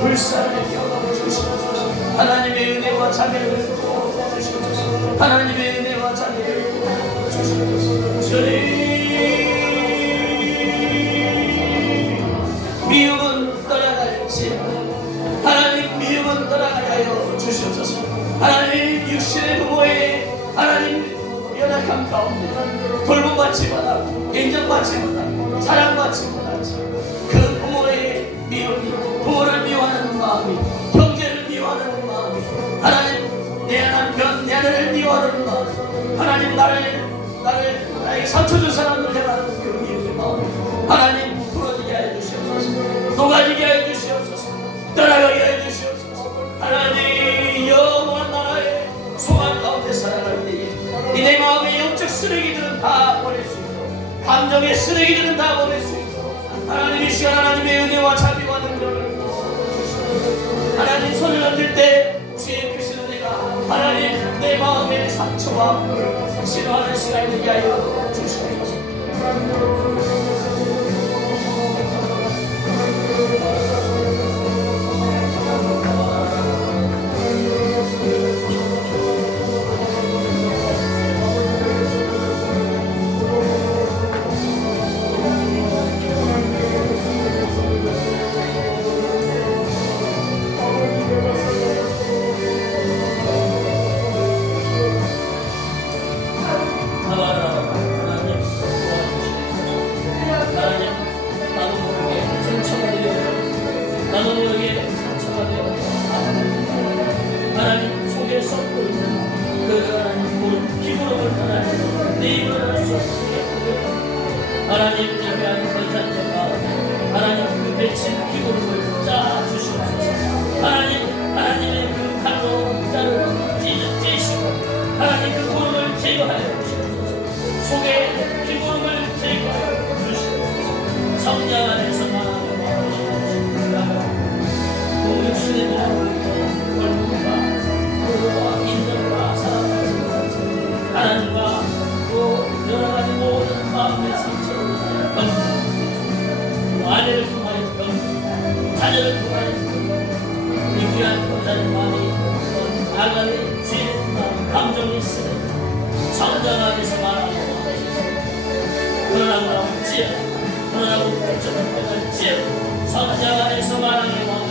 불쌍히 여겨주시옵소서. 하나님의 은혜와 자비를 주시옵소서. 하나님의 은혜와 자비를 주시옵소서. 주님 미움은 떠나갈지 하나님 미움은 떠나가게 하여 주시옵소서. 하나님 육신의 부모의 하나님 연약함 가운데 돌봄받지 못하고 인정받지 못하고 사랑받지 못하지 그 부모의 미움이 부모를 미워하는 마음이 형제를 미워하는 마음이 하나님 내 남편 내 아내를 미워하는 마음 하나님 나에게 상처 준 사람을 향하는 그 미움의 마음 하나님 풀어지게 하여 주시옵소서. 녹아지게 하여 주시옵소서. 떠나가게 하여 주시옵소서. 하나님 영원한 나라의 소망 가운데 살아갈 때에 이 내 마음의 영적 쓰레기들은 다 버릴 수 있도록 감정의 쓰레기들은 다 버릴 수 있도록 하나님 이 시간 하나님의 은혜와 자비와 능력을 하나님 손을 얹을 때 주의 크신 은혜가 하나님 내 마음의 상처와 아픔을 치료하는 시간이 되게 하여 하나님 예배하는 권사님과 하나님 그 맺힌 기도를 짜 주시옵소서. 하나님의 그 칼로 자를 찢으시고 하나님 그 구름을 제거하여 주시옵소서. 속에 피구름을 제거하여 주시옵소서. 성령 안에서 말하며 주시옵소서. 육신의 얼굴과 인정과 사랑과 하나님과 또 여러 가지 모든 마음의 상처를 아내를 통하여 병, 자녀를 통하여 이 귀한 권사님 마음이 아가의 죄의 마음, 감정이 있으니 성장 안에서 말하고 그러나 지혜, 그러나 우정을 지혜, 성장 안에서 말하는 마음이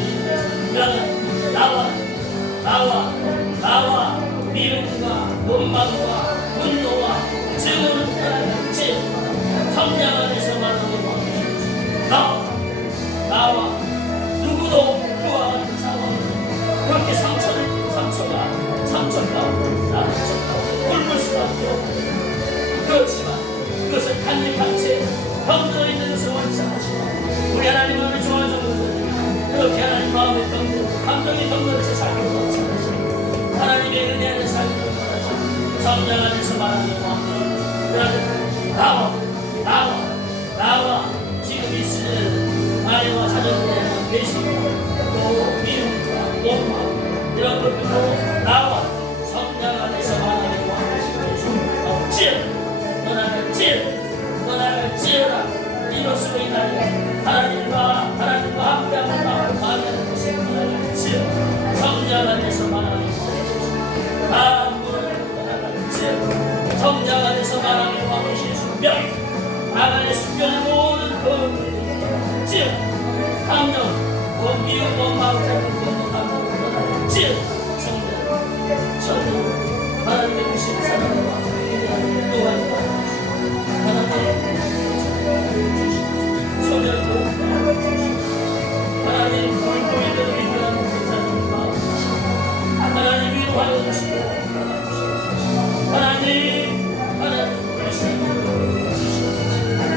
나와 미움과 원망과 분노와 증오를 떠나는 지혜, 성장 안에서 말하는 나와 누구도 그와 같은 상황을 그렇게 상처가 굶을 수밖에 없고 그렇지만 그것을 간직한 채 병들어 있는 것을 원치하시고 우리 하나님 마음이 좋아졌는데 그렇게 하나님 마음의 병들 감정이 병든 채 살기를 원치하시고 하나님의 은혜 안에 살기를 원하시고 성장 안에서 말하는 마음을 나와 지금 이 시대는 아내와 자녀들에 대한 배신과 또 미움과 원망 이런 것들로 나와 성장 안에서 말하는 마음을 너나를 지어라 이로써 인하여 하나님과 함께하는 마음을 가하는 것이 너나를 지어 성장 안에서 말하는 마음을 지어 성장 안에서 말하는 마음을 순병 아간의 순병을 모든 거울을 지어 감정 미움 원망을 잡는 감정을 지어 성장 하나님의 주신 사랑과 또한 하나님의 소멸도 하나님 불보이는 위대한 권사님과 하나님 위로하여 주시고 하나님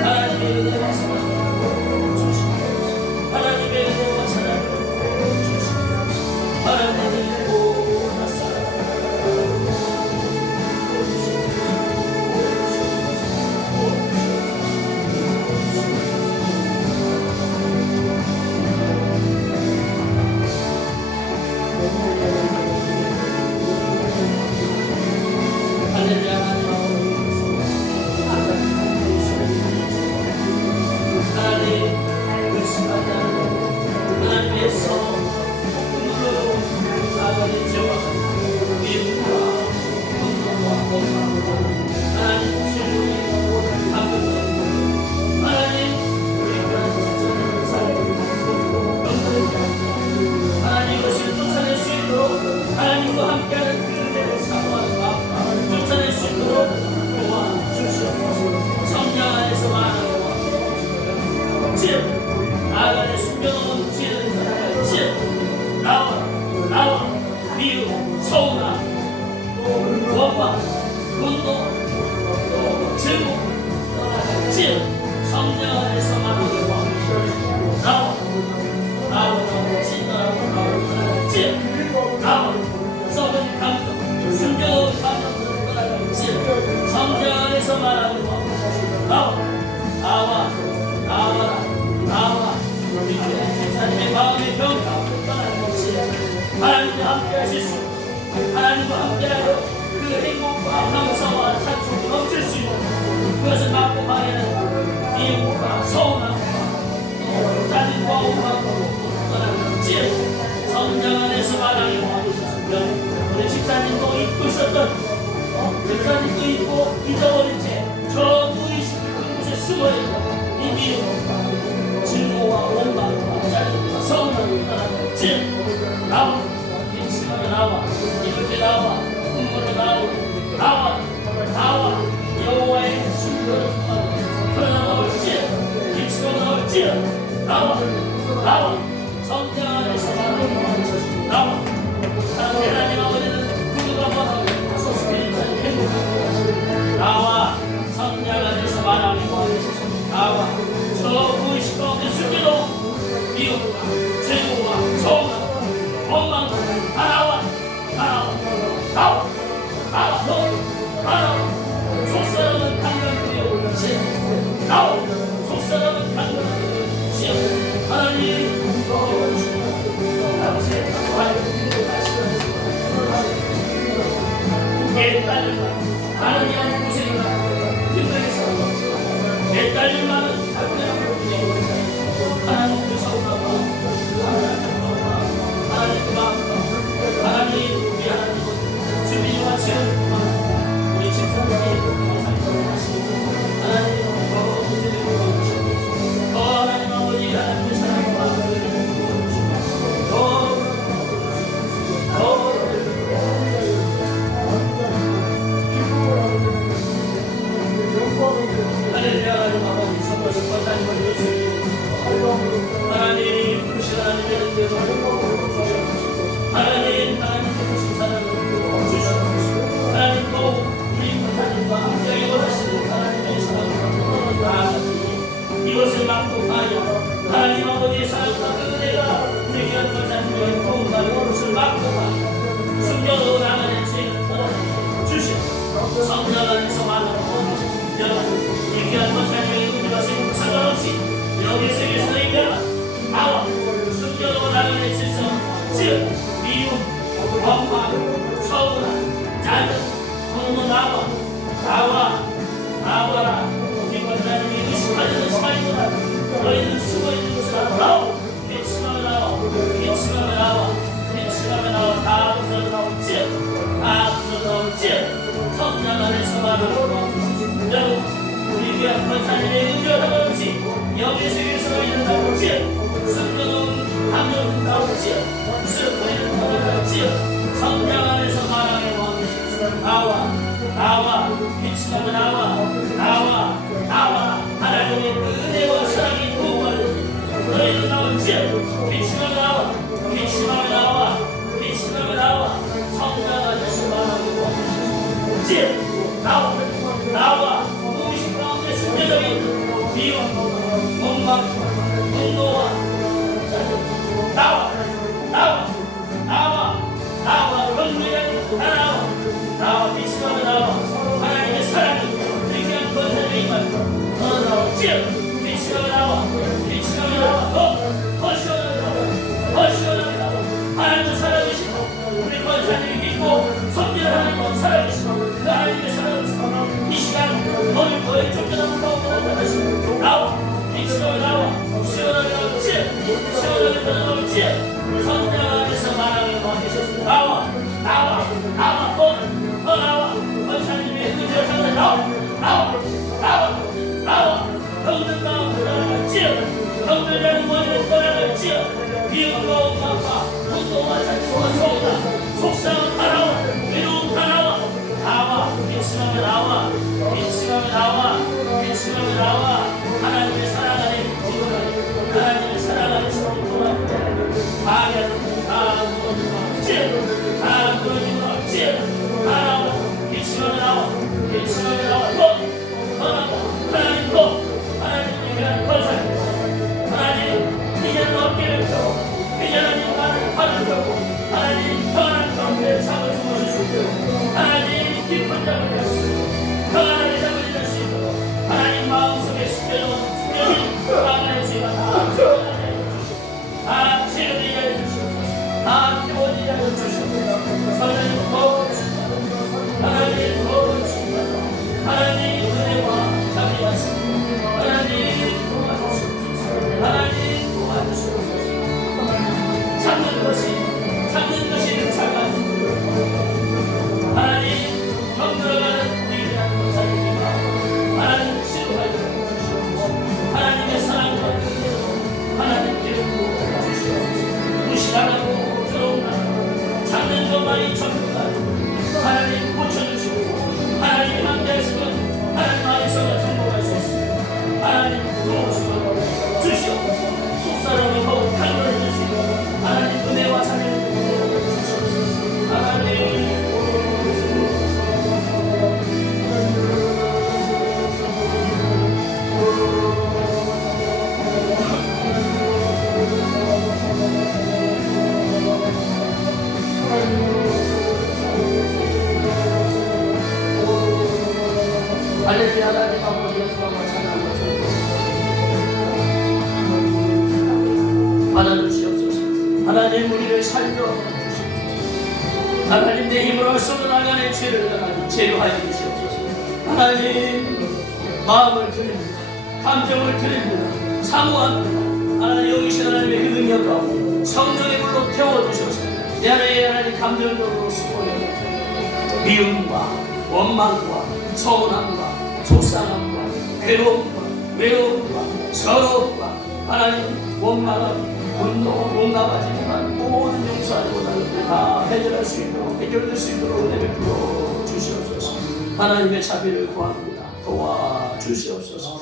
하나님의 은혜와 사랑을 주시고 하나님의 은혜와 사랑을 주시고 하나님의 모든 사랑을 나와 미움, 서운함, 또 원망, 분노, 또 증오, 질, 성령 안에서 말하는 나와 질, 나와 썩은 감정, 숨겨놓은 감정을 떠나는 질, 성령 안에서 말하는 나와 하나님의 마음의 병 하나님과 함께 하실 수 하나님과 함께하여 그 행복과 감사와 찬송이 넘칠 수 있는 그것을 막고 방해하는 미움과 서운함과 짜증과 오만과 떠나는 찌 성령 안에서 마당에 와주셨으며 우리 집사님도 잊고 있었던 집사님도 잊고 잊어버린 채저 무의식 그곳에 숨어있는 이 미움과 증오와 원망과 짜증과 서운함을 떠나는 찌 나와 빈심하게 나와 이렇게 나와 눈물로 나와 여호와의 순결을 그러나 나올지 빈심하게 나올지 나와 성령 안에서 나와 하나님 아버지는 누구가 뭐라고 소스케 인사를 해주시고 나와 성령 안에서 말하는 거하시고 나와 저 무의식 가운데 숨겨놓은 미움과 증오와 서운함 원망과 다 나와 속사람은 강력하게 오르지 나와 속사람은 강력하게 오르지 하나님 아버지 내 딸들만 하나님 안에 고생이나 힘들게 살아왔지만 내 딸들만은 하나님 그 성과와 하나님 그 마음과 하나님 우리 하나님 주님과 지금 우리 집사님이 살펴보시고 하나님 더 은혜를 부어주시고 더 하나님 아버지 하나님의 사랑과 은혜를 부어주시고 더 할렐루야 하나님 아버지 선물을 권사님을 주시고 하나님 부르신 하나님의 은혜로 하나님 부르신 사랑을 주시옵소서 하나님 또 우리 권사님과 함께 원하시는 하나님의 사랑을 나아가니 이것을 막고 가야 하나님 아버지의 사랑과 은혜가 우리 귀한 권사님의 도움과 이것을 막고 가야 숨겨놓은 나만의 죄는 떠나주시옵소서 주시옵소서 성령 안에서 만나고 이 귀한 권사님의 은혜와 생각 상관없이 여기 세계에서 이겨라 나와 숨겨놓은 나만의 질서 즉 미움, 원망, 서운함, 짜증 너무 나와라 우리 권사님이 의식하려는 시간이구나 너희는 숨어있는 곳을 나와 빈심하며 나와 다 부서져 나올지 성령 안에서 말하는 여러분 우리 귀한 권사님의 은혜와 상관없이 여기 세계에서 너희는 나올지 숨겨놓은 감정은 나올지 우리는 나올지 성령 안에서 말하게 와주십시오 나와 빈심하며 나와 하나님의 그 은혜와 사랑이 부어하는 너희는 나올지 빈심하며 나와 성령 안에서 말하게 와주십시오 나와 무의식 가운데 숨겨져 있는 미움 원망 분노와 나와 건물에 나와 빈심하며 나와 하나님의 사랑이 우리 귀한 권사님의 임할 나올지 빈심하며 나와 더 시원하게 나와 하나님의 사랑이시고 우리 권사님이 믿고 섬기는 하나님은 사랑이시고 그 하나님의 사랑이시고 이 시간 너를 너의 쫓겨나는 가운데 나타나시고 나와 빈심하며 나와 시원하게 나올지 성령 안에서 말하게 와주셔서 나와 더 나와 권사님의 은혜를 상대 나와 병든 마음을 떠나갈지 병들자는 원인을 떠나갈지 미움과 원망과 분노와 자축과 서운함 속상함 다 나와 외로움 다 나와 빈심하며 나와 하나님의 사랑 안에 지금 하나님의 사랑 안에서 돌아오고 방해하는 다 무너지고 없지 다 나와 빈심하며 나와 더 나와 하나님 하나님의 귀한 권사님 하나님 이제는 어깨를 펴고 이제 하나님 발을 펴고 하나님 평안한 가운데 잠을 주무시고 하나님 깊은 잠을 자시고 평안하게 잠을 자시고 하나님 마음속에 숨겨놓은 마음의 죄가 다 제거되게 해주시고 할렐루야. 하나님 아버지 영광과 찬양과 존귀 받아주시옵소서. 하나님 우리를 살려 주시옵소서. 하나님 내 힘으로 쏟아나가는 죄를 하나님 제거하여 주시옵소서. 하나님 마음을 드립니다. 감정을 드립니다. 사모합니다. 하나님 여기 계신 하나님의 그 능력 가운데 성령의 불로 태워주셔서 내 안에 하나님 감정적으로 수고해 미움과 원망과 서운함과 속상함과 외로움과 서러움과 하나님 원망함 분노 용납하지만 모든 용서하지 못하는 것들 다 해결할 수 있도록 해결될 수 있도록 은혜 베풀어 주시옵소서. 하나님의 자비를 구합니다. 도와주시옵소서.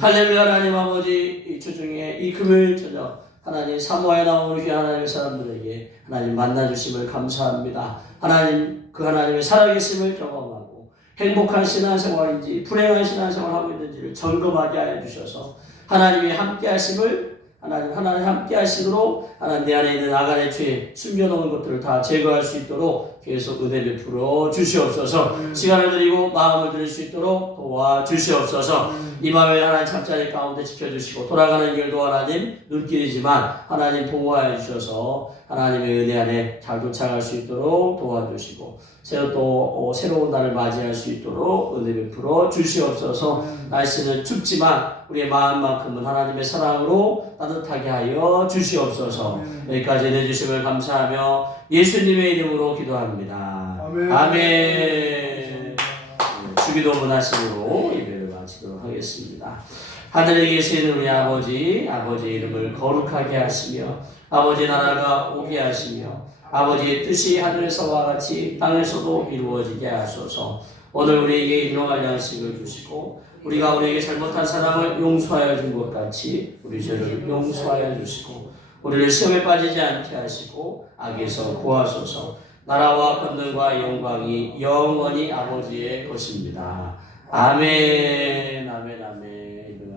할렐루야. 하나님 아버지 이 주중에 이 금요일 저녁 하나님 사모에 나오는 귀한 하나님의 사람들에게 하나님 만나주심을 감사합니다. 하나님 그 하나님의 살아계심을 경험하고 행복한 신앙생활인지 불행한 신앙생활을 하고 있는지를 점검하게 하여 주셔서 하나님의 함께하심을 하나님 함께 하시도록 하나님 내 안에 있는 아간의 죄 숨겨놓은 것들을 다 제거할 수 있도록 계속 은혜 베풀어 주시옵소서. 시간을 드리고 마음을 드릴 수 있도록 도와주시옵소서. 이 밤에 하나님 잠자리 가운데 지켜주시고 돌아가는 길도 하나님 눈길이지만 하나님 보호하여 주셔서 하나님의 은혜 안에 잘 도착할 수 있도록 도와주시고 새로운 날을 맞이할 수 있도록 은혜 베풀어 주시옵소서. 날씨는 춥지만 우리의 마음만큼은 하나님의 사랑으로 따뜻하게 하여 주시옵소서. 여기까지 내주심을 감사하며 예수님의 이름으로 기도합니다. 아멘. 주기도문 하심으로 예배를 마치도록 하겠습니다. 하늘에 계신 우리 아버지의 이름을 거룩하게 하시며 아버지 나라가 오게 하시며 아버지의 뜻이 하늘에서와 같이 땅에서도 이루어지게 하소서. 오늘 우리에게 일용할 양식을 주시고 우리가 우리에게 잘못한 사람을 용서하여 준 것 같이 우리 죄를 용서하여 주시고 우리를 시험에 빠지지 않게 하시고 악에서 구하소서. 나라와 권능과 영광이 영원히 아버지의 것입니다. 아멘. 아멘. 아멘.